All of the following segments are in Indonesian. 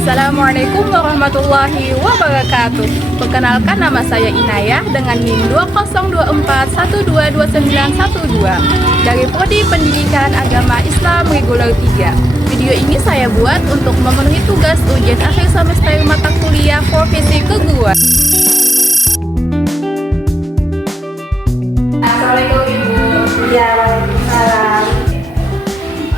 Assalamualaikum warahmatullahi wabarakatuh. Perkenalkan, nama saya Inayah dengan NIM 2024122912 dari Prodi Pendidikan Agama Islam Reguler 3. Video ini saya buat untuk memenuhi tugas ujian akhir semester mata kuliah Profesi Keguruan. Assalamualaikum Ibu. Ya, waalaikumsalam.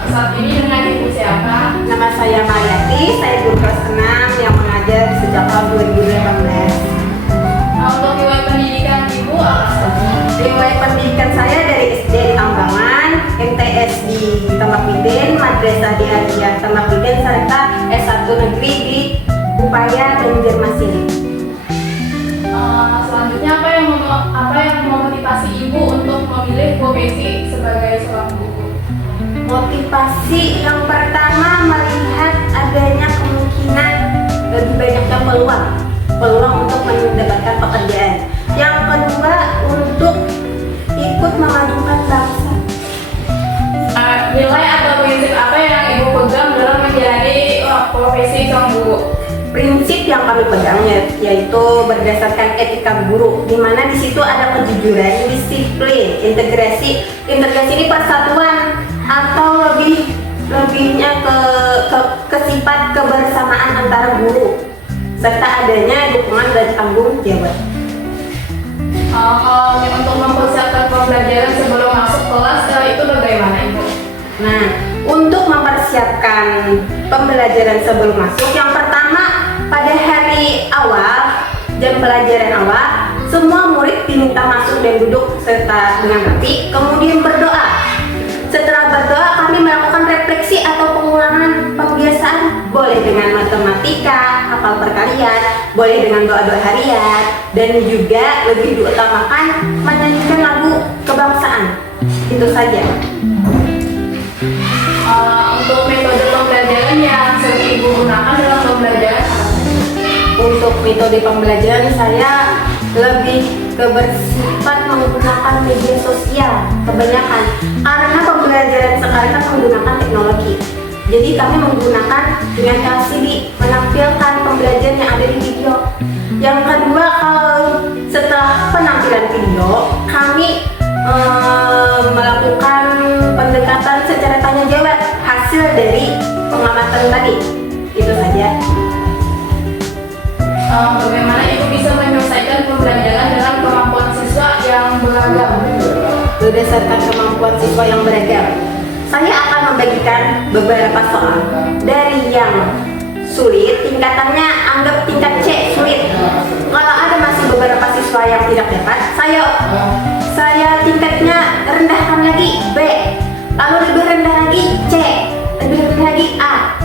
Saat ini dengan Ibu siapa? Nama saya Mariati, saya guru kelas 6 yang mengajar sejak tahun 2018. Untuk riwayat pendidikan Ibu apa saja? Riwayat pendidikan saya dari SD di Tambangan, MTS di Tambak Biden, Madrasah di Aliyah Tambak Biden, serta S1 negeri di Upaya Banjarmasin. Selanjutnya apa yang memotivasi Ibu untuk memilih profesi sebagai seorang guru? Motivasi yang pertama, melihat adanya kemungkinan lebih banyaknya peluang untuk mendapatkan pekerjaan. Yang kedua, untuk ikut memajukan bangsa. Nilai atau prinsip apa yang Ibu pegang dalam menjalani profesi seorang guru? Prinsip yang kami pegang yaitu berdasarkan etika guru, di mana di situ ada kejujuran, disiplin, integrasi ini persatuan atau lebihnya ke sifat kebersamaan antara guru, serta adanya dukungan dan tanggung jawab. Kalau untuk mempersiapkan pembelajaran sebelum masuk kelas itu bagaimana Ibu? Nah, untuk mempersiapkan pembelajaran sebelum masuk, yang pertama pada hari awal, jam pelajaran awal, semua murid diminta masuk dan duduk serta dengan rapi, kemudian berdoa. Setelah berdoa, kami melakukan refleksi atau pengulangan pembiasaan, boleh dengan matematika, hafal perkalian, boleh dengan doa-doa harian, dan juga lebih diutamakan menyanyikan lagu kebangsaan. Itu saja. Untuk metode pembelajaran yang sering Ibu gunakan dalam pembelajaran apa? Untuk metode pembelajaran saya lebih bersifat menggunakan media sosial kebanyakan, karena pembelajaran sekarang kan menggunakan teknologi. Jadi kami menggunakan dengan LCD, menampilkan pembelajaran yang ada di video. Yang kedua, kalau setelah penampilan video, kami melakukan pendekatan secara tanya jawab hasil dari pengamatan tadi. Itu saja. Bagaimana Ibu bisa menyelesaikan pembelajaran dalam kemampuan siswa yang beragam? Berdasarkan kemampuan siswa yang beragam, saya akan membagikan beberapa soal dari yang sulit, tingkatannya anggap tingkat C, sulit. Kalau ada masih beberapa siswa yang tidak dapat, saya tingkatnya rendahkan lagi, B. Lalu lebih rendah lagi, C. Lebih rendah lagi, A.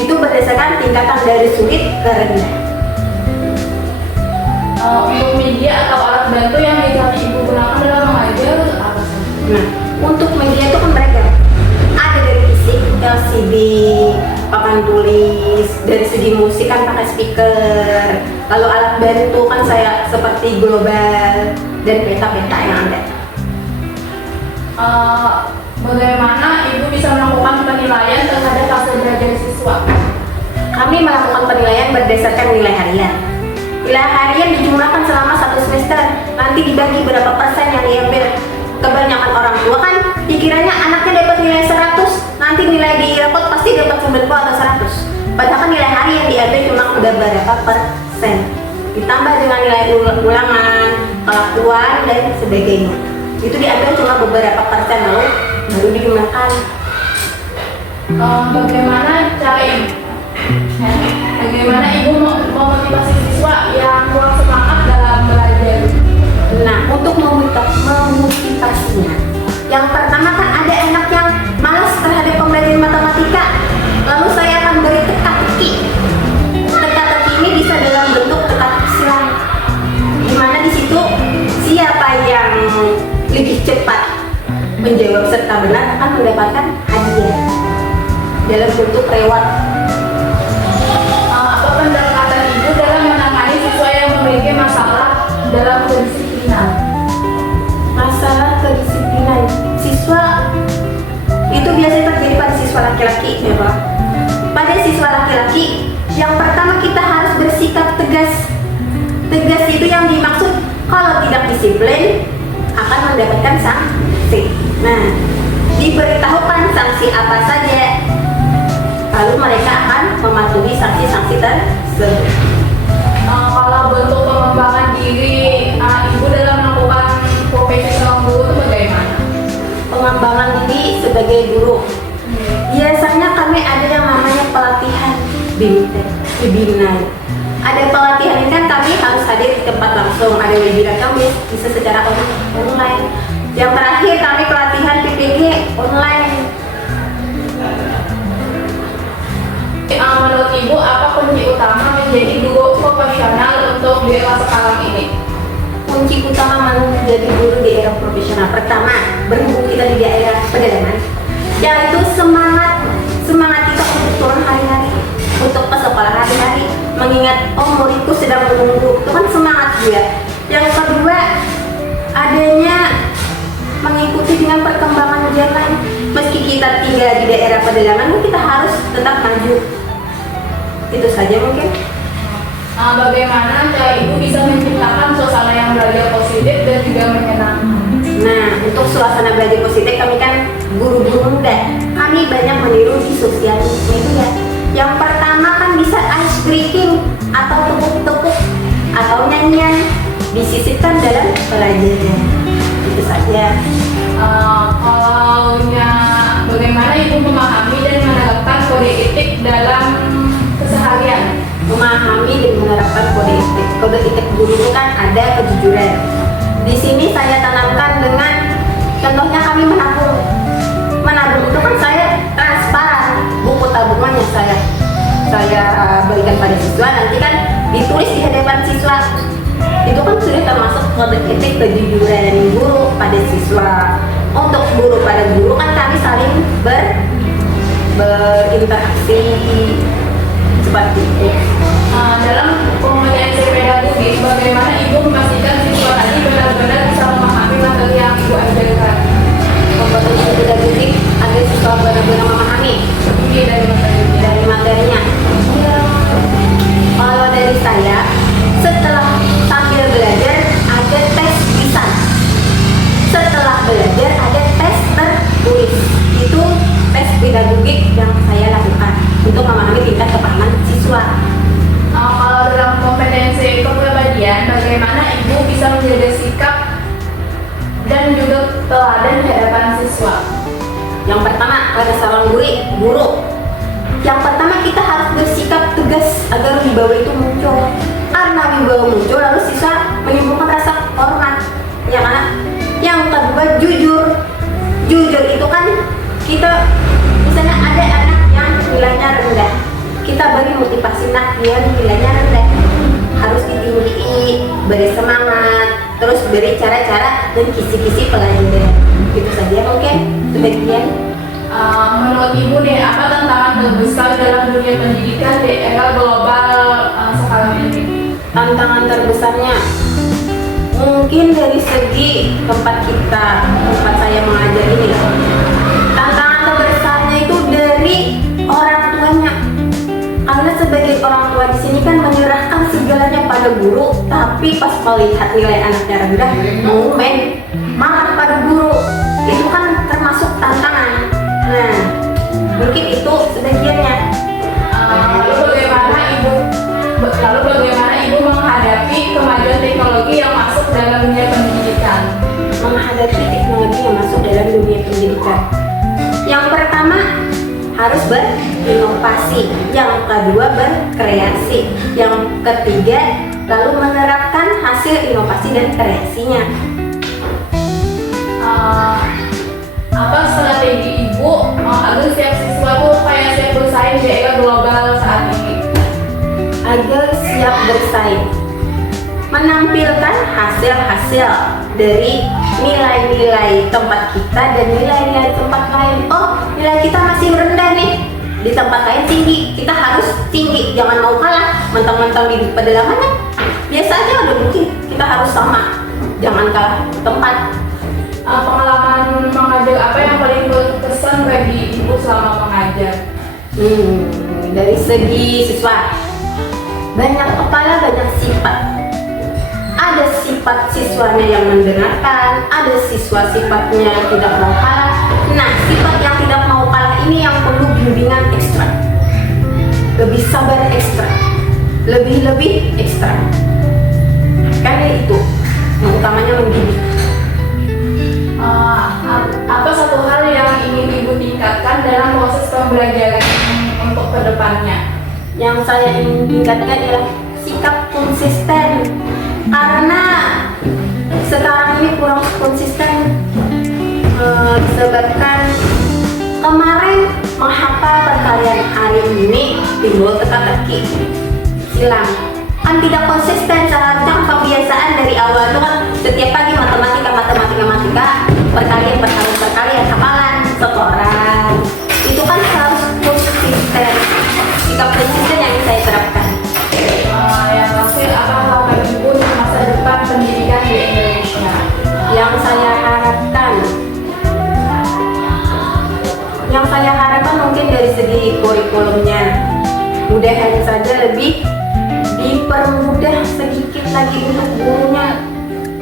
Itu berdasarkan tingkatan dari sulit ke rendah. Untuk media atau alat bantu yang bisa Ibu gunakan dalam mengajar apa saja? Nah, untuk media itu kan beragam. Ada dari fisik, LCD, papan tulis, dari segi musik kan pakai speaker. Lalu alat bantu kan saya seperti global dan peta-peta yang ada. Bagaimana Ibu bisa melakukan penilaian terhadap hasil belajar siswa? Kami melakukan penilaian berdasarkan nilai harian. Nilai harian dijumlahkan selama 1 semester, nanti dibagi berapa persen yang diambil. Kebanyakan orang tua kan dikiranya anaknya dapat nilai 100, nanti nilai di rapot pasti dapat 90 atau 100. Padahal kan nilai harian diambil cuma udah berapa persen. Ditambah dengan nilai ulangan, kelakuan, dan sebagainya. Itu diambil cuma beberapa persen, lalu baru dijumlahkan. Bagaimana Ibu memotivasi siswa yang kurang semangat dalam belajar? Nah, untuk memotivasinya, yang pertama kan ada anak yang malas terhadap pembelajaran matematika, lalu saya akan beri teka-teki. Teka-teki ini bisa dalam bentuk teka-teki silang, dimana di situ siapa yang lebih cepat menjawab serta benar akan mendapatkan hadiah dalam bentuk reward. Apa pendekatan Ibu dalam menangani siswa yang memiliki masalah dalam kedisiplinan? Masalah kedisiplinan siswa itu biasanya terjadi pada siswa laki-laki, ya Pak. Pada siswa laki-laki yang tidak disiplin akan mendapatkan sanksi. Nah, diberitahukan sanksi apa saja, lalu mereka akan mematuhi sanksi-sanksi tersebut. Kalau bentuk pengembangan diri ibu dalam melakukan profesi seorang guru itu bagaimana? Pengembangan diri sebagai guru, biasanya kami ada yang namanya pelatihan webinar. Ada pelatihan ini kan kami harus hadir di tempat langsung, ada webinar kami bisa secara online. Yang terakhir kami pelatihan PPG online. Menurut ibu apa kunci utama menjadi guru profesional untuk di era sekarang ini? Kunci utama menjadi guru di era profesional, pertama berhubung kita di daerah pedalaman, yaitu semangat kita untuk turun hari-hari, untuk ke sekolah hari-hari, mengingat muridku sedang menunggu, itu kan semangat dia. Yang kedua, adanya mengikuti dengan perkembangan zaman. Meski kita tinggal di daerah pedalaman, kita harus tetap maju. Itu saja mungkin. Bagaimana cara ibu bisa menciptakan suasana yang belajar positif dan juga menyenangkan? Nah, untuk suasana belajar positif, kami kan guru-guru muda, kami banyak meniru di sosial media. Yang pertama kan bisa ice breaking atau tepuk-tepuk atau nyanyian disisipkan dalam pelajaran. Itu saja. Bagaimana ibu memahami dan menerapkan kode etik dalam keseharian? Memahami dan menerapkan kode etik. Kode etik guru itu kan ada kejujuran. Di sini saya tanamkan dengan contohnya kami menabung. Menabung itu kan saya transparan, buku tabungannya saya berikan pada siswa, nanti kan ditulis di hadapan siswa. Itu kan sudah termasuk kode etik kejujuran guru pada siswa. Untuk guru pada guru kan kami saling berinteraksi seperti itu. Dalam kompetensi pedagogik, bagaimana ibu memastikan siswa tadi benar-benar bisa memahami materi yang ibu ajarkan? Kompetensi pedagogik agar siswa benar-benar memahami dari materinya. Kalau dari saya, setelah sambil belajar ada tes lisan. Setelah belajar ada tes tertulis. Itu tes pedagogik yang saya lakukan untuk memahami tingkat kepahaman siswa. Kalau dalam kompetensi kepribadian, bagaimana ibu bisa menjaga sikap dan juga teladan di hadapan siswa? Yang pertama, pada seorang guru, yang pertama kita harus bersikap tegas agar wibawa itu muncul. Karena wibawa muncul, lalu siswa menimbulkan rasa hormat, ya kan? Yang kedua, jujur itu kan kita misalnya ada anak yang nilainya rendah, kita beri motivasi dia nilainya rendah, harus ditinggi, beri semangat, terus beri cara-cara dan kisi-kisi pelajaran. Itu saja mungkin sebagian. Menurut ibu nih, apa tantangan terbesar dalam dunia pendidikan di era global sekarang ini? Tantangan terbesarnya mungkin dari segi tempat saya mengajar ini. Tantangan terbesarnya itu dari orang tuanya. Karena sebagai orang tua di sini kan menyerahkan segalanya pada guru, tapi pas melihat nilai anaknya rendah, mau main marah pada guru. Itu kan termasuk tantangan. Nah, mungkin itu sebagiannya. Lalu bagaimana ibu menghadapi kemajuan teknologi yang masuk dalam dunia pendidikan? Menghadapi teknologi yang masuk dalam dunia pendidikan, yang pertama harus berinovasi, yang kedua berkreasi, yang ketiga lalu menerapkan hasil inovasi dan kreasinya. Apa strategi ibu agar setiap siswa tuh kayak siap bersaing di era global saat ini? Agar siap bersaing, menampilkan hasil-hasil dari nilai-nilai tempat kita dan nilai-nilai tempat lain. Oh, nilai kita masih rendah nih, di tempat lain tinggi, kita harus tinggi, jangan mau kalah mentang-mentang di pedalaman kan biasa aja udah mungkin, kita harus sama, jangan kalah tempat. Pengalaman mengajar apa yang paling berkesan bagi ibu selama mengajar? Dari segi siswa, banyak kepala banyak sifat. ada sifat siswanya yang mendengarkan, ada siswa sifatnya yang tidak mau kalah. Nah, sifat yang tidak mau kalah ini yang perlu bimbingan ekstra, lebih sabar ekstra, lebih ekstra. Karena itu yang utamanya mendidik. Apa satu hal yang ingin Ibu tingkatkan dalam proses pembelajaran untuk kedepannya? Yang saya ingin tingkatkan adalah sikap konsisten, karena sekarang ini kurang konsisten, disebabkan kemarin menghafal perkalian hari ini timbul teka-teki, silang, kan tidak konsisten. Seharusnya kebiasaan dari awal itu kan setiap pagi matematika, perkalian, hafalan, setoran, itu kan harus konsisten. Sikap konsisten yang saya terapkan. Yang pasti apa harapan Ibu untuk masa depan pendidikan di Indonesia? Yang saya harapkan mungkin dari segi kurikulumnya, mudahan saja lebih dipermudah sedikit lagi untuk gurunya,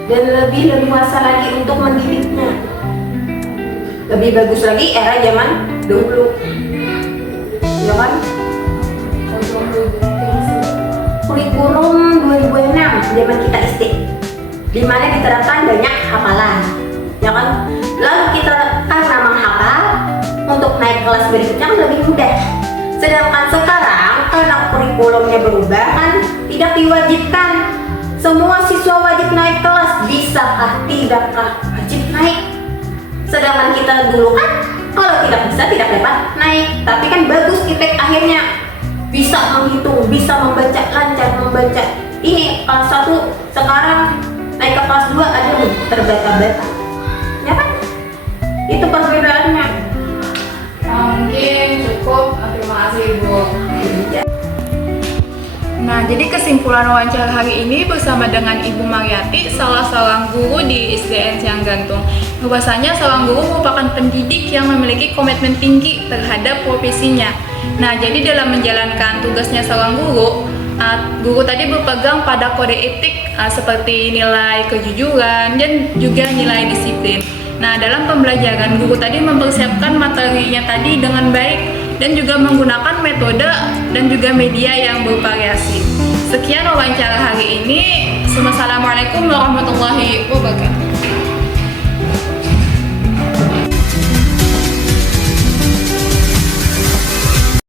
dan lebih leluasa lagi untuk mendidiknya. Lebih bagus lagi era zaman dulu, ya kan? Kurikulum 2006 zaman kita SD, di mana diterapkan banyak hafalan, ya kan? Lalu kita karena menghafal untuk naik kelas berikutnya kan lebih mudah. Sedangkan sekarang karena kurikulumnya berubah kan tidak diwajibkan. Semua siswa wajib naik kelas, bisakah tidakkah wajib naik? Sedangkan kita dulu kan kalau tidak bisa tidak dapat naik, tapi kan bagus IPK akhirnya. Bisa menghitung, bisa membaca, lancar membaca. Ini kelas 1, sekarang naik ke kelas 2 aja terbata-bata, ya kan? Itu perbedaannya. Mungkin cukup. Terima kasih Ibu. Nah, jadi kesimpulan wawancara hari ini bersama dengan Ibu Mariati, salah seorang guru di SDN Siang Gantung, bahwasanya seorang guru merupakan pendidik yang memiliki komitmen tinggi terhadap profesinya. Nah, jadi dalam menjalankan tugasnya seorang guru, guru tadi berpegang pada kode etik seperti nilai kejujuran dan juga nilai disiplin. Nah, dalam pembelajaran, guru tadi mempersiapkan materinya tadi dengan baik dan juga menggunakan metode dan juga media yang bervariasi. Sekian wawancara hari ini. Wassalamualaikum warahmatullahi wabarakatuh.